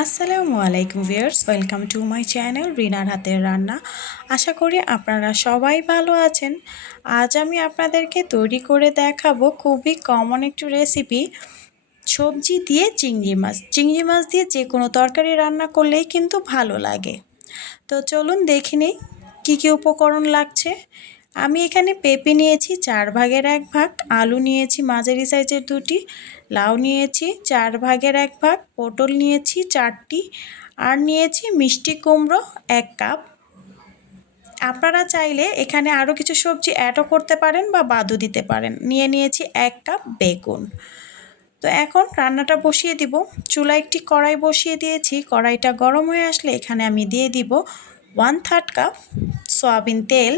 আসসালামু আলাইকুম viewers, welcome to my channel রিনার হাতের রান্না। আশা করি আপনারা সবাই ভালো আছেন। আজ আমি আপনাদেরকে তৈরি করে দেখাবো খুবই কমন একটু রেসিপি, সবজি দিয়ে চিংড়ি মাছ। চিংড়ি মাছ দিয়ে যে কোনো তরকারি রান্না করলেই কিন্তু ভালো লাগে। তো চলুন দেখে নিই কী কী উপকরণ লাগছে। আমি এখানে পেঁপে নিয়েছি 1/4 ভাগ, আলু নিয়েছি মাঝারি সাইজের 2টি, লাউ নিয়েছি 1/4 ভাগ, পটল নিয়েছি 4টি, আর নিয়েছি মিষ্টি কুমড়ো 1 কাপ। আপনারা চাইলে এখানে আরও কিছু সবজি অ্যাডও করতে পারেন বা বাদও দিতে পারেন। নিয়েছি 1 কাপ বেগুন। তো এখন রান্নাটা বসিয়ে দিব। চুলায় একটি কড়াই বসিয়ে দিয়েছি। কড়াইটা গরম হয়ে আসলে এখানে আমি দিয়ে দিব 1/3 কাপ সয়াবিন তেল।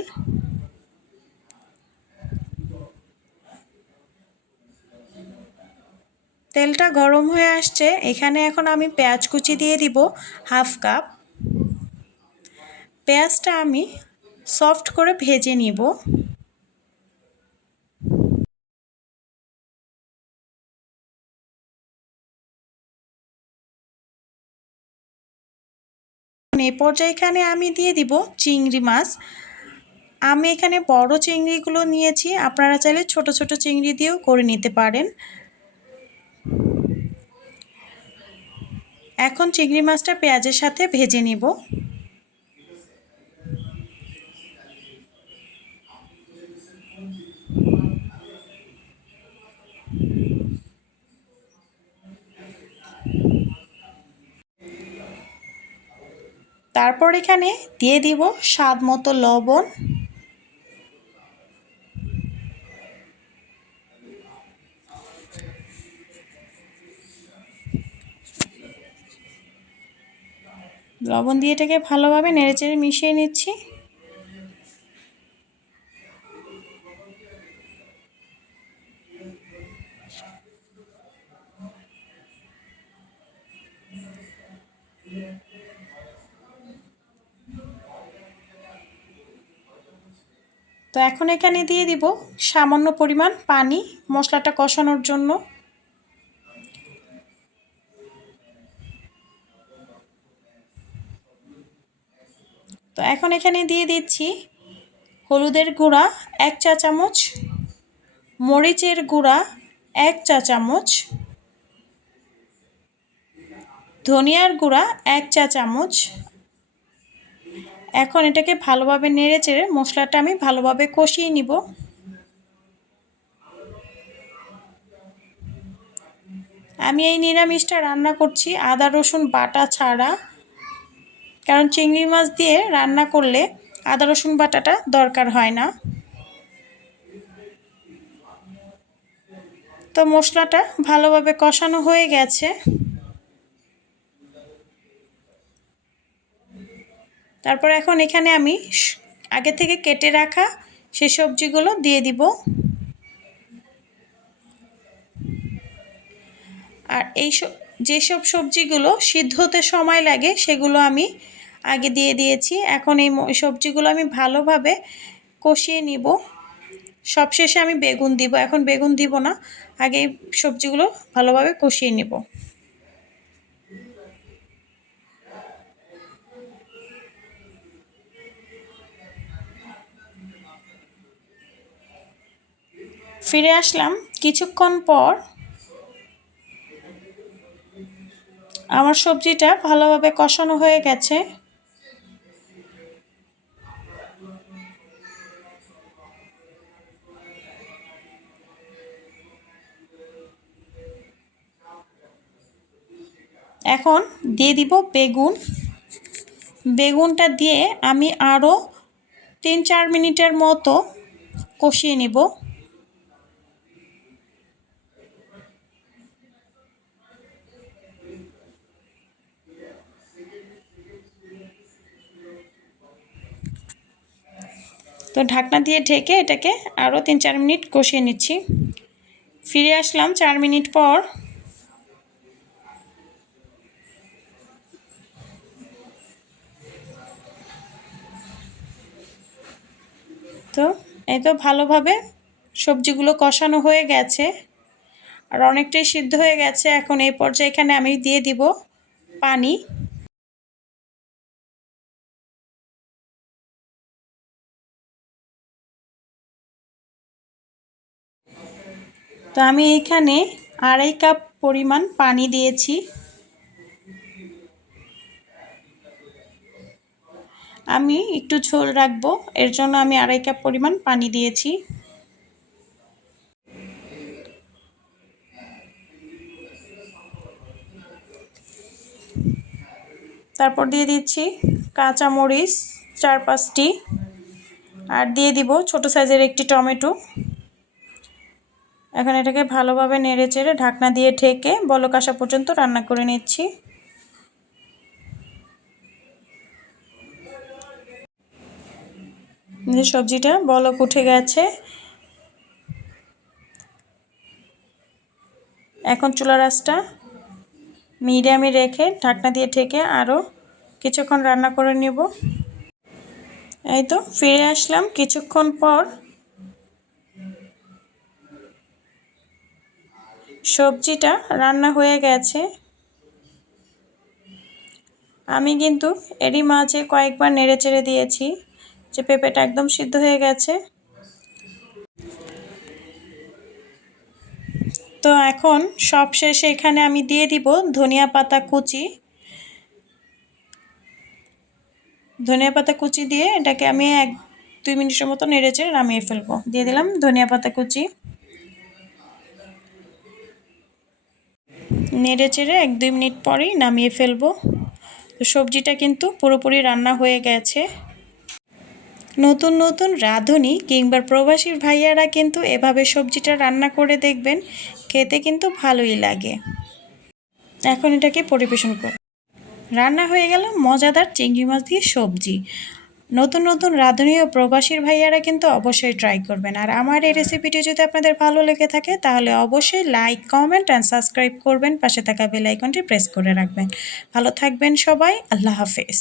তেলটা গরম হয়ে আসছে, এখানে এখন আমি পেঁয়াজ কুচি দিয়ে দিব 1/2 কাপ। পেঁয়াজটা আমি সফট করে ভেজে নিব। এই পর্যায়ে এখানে আমি দিয়ে দিব চিংড়ি মাছ। আমি এখানে বড় চিংড়িগুলো নিয়েছি, আপনারা চাইলে ছোট ছোট চিংড়ি দিয়েও করে নিতে পারেন। এখন চিংড়ি মাছটা পেঁয়াজের সাথে ভেজে নিব। তারপর এখানে দিয়ে দিব স্বাদ মতো লবণ, লবণ দিয়ে এটাকে ভালোভাবে নেড়েচেড়ে মিশিয়ে নিচ্ছি। তো এখন এখানে দিয়ে দিব সামান্য পরিমাণ পানি মশলাটা কষানোর জন্য। তো এখন এখানে দিয়ে দিচ্ছি হলুদের গুঁড়া 1 চা চামচ, মরিচের গুঁড়া 1 চা চামচ, ধনিয়ার গুঁড়া 1 চা চামচ। এখন এটাকে ভালোভাবে নেড়েচেড়ে মশলাটা আমি ভালোভাবে কষিয়ে নিব। আমি এই নিরামিষটা রান্না করছি আদা রসুন বাটা ছাড়া, কারণ চিংড়ি মাছ দিয়ে রান্না করলে আদা রসুন বাটাটা দরকার হয় না। তো মশলাটা ভালোভাবে কষানো হয়ে গেছে। তারপর এখন এখানে আমি আগে থেকে কেটে রাখা সেই সবজিগুলো দিয়ে দিব। আর যেসব সবজিগুলো সিদ্ধ হতে সময় লাগে সেগুলো আমি আগে দিয়ে দিয়েছি। এখন এই সবজিগুলো আমি ভালোভাবে কষিয়ে নিব। সবশেষে আমি বেগুন দিব, এখন বেগুন দিব না, আগে এই সবজিগুলো ভালোভাবে কষিয়ে নেব। ফিরে আসলাম কিছুক্ষণ পর। আমার সবজিটা ভালোভাবে কষানো হয়ে গেছে। এখন দিয়ে দিব বেগুন। বেগুনটা দিয়ে আমি আরও 3-4 মিনিটের মতো কষিয়ে নিব। তো ঢাকনা দিয়ে ঢেকে এটাকে আরও 3-4 মিনিট কষিয়ে নিচ্ছি। ফিরে আসলাম 4 মিনিট পর। তো এই তো ভালোভাবে সবজিগুলো কষানো হয়ে গেছে আর অনেকটাই সিদ্ধ হয়ে গেছে। এখন এই পর্যায়ে এখানে আমি দিয়ে দিব পানি। তো আমি এখানে 2.5 কাপ পরিমাণ পানি দিয়েছি। আমি একটু ঝোল রাখবো, এর জন্য আমি 2.5 কাপ পরিমাণ পানি দিয়েছি। তারপর দিয়ে দিচ্ছি কাঁচামরিচ 4-5টি, আর দিয়ে দিব ছোট সাইজের একটি টমেটো। এখন এটাকে ভালোভাবে নেড়েচেড়ে ঢাকনা দিয়ে ঢেকে বলক আসা পর্যন্ত রান্না করে নিচ্ছি। সবজিটা বলক উঠে গেছে। এখন চুলার আঁচটা মিডিয়ামে রেখে ঢাকনা দিয়ে ঢেকে আরও কিছুক্ষণ রান্না করে নেব। এই তো ফিরে আসলাম কিছুক্ষণ পর। সবজিটা রান্না হয়ে গেছে। আমি কিন্তু এরই মাঝে কয়েকবার নেড়েচেড়ে দিয়েছি যে পেঁপেটা একদম সিদ্ধ হয়ে গেছে। তো এখন সবশেষে এখানে আমি দিয়ে দিব ধনিয়া পাতা কুচি। ধনিয়া পাতা কুচি দিয়ে এটাকে আমি 1-2 মিনিটের মতো নেড়েচেড়ে নামিয়ে ফেলবো। দিয়ে দিলাম ধনিয়া পাতা কুচি। নেড়েচেড়ে 1-2 মিনিট পরেই নামিয়ে ফেলবো। তো সবজিটা কিন্তু পুরোপুরি রান্না হয়ে গেছে। নতুন নতুন রাঁধুনি কিংবা প্রবাসী ভাইয়ারা কিন্তু এভাবে সবজিটা রান্না করে দেখবেন, খেতে কিন্তু ভালোই লাগে। এখন এটাকে পরিবেশন করব। রান্না হয়ে গেল মজাদার চিংড়ি মাছ দিয়ে সবজি। নতুন নতুন রাঁধুনি ও প্রবাসীর ভাইয়ারা কিন্তু অবশ্যই ট্রাই করবেন। আর আমার এই রেসিপিটি যদি আপনাদের ভালো লেগে থাকে তাহলে অবশ্যই লাইক, কমেন্ট অ্যান্ড সাবস্ক্রাইব করবেন। পাশে থাকা বেল আইকনটি প্রেস করে রাখবেন। ভালো থাকবেন সবাই। আল্লাহ হাফেজ।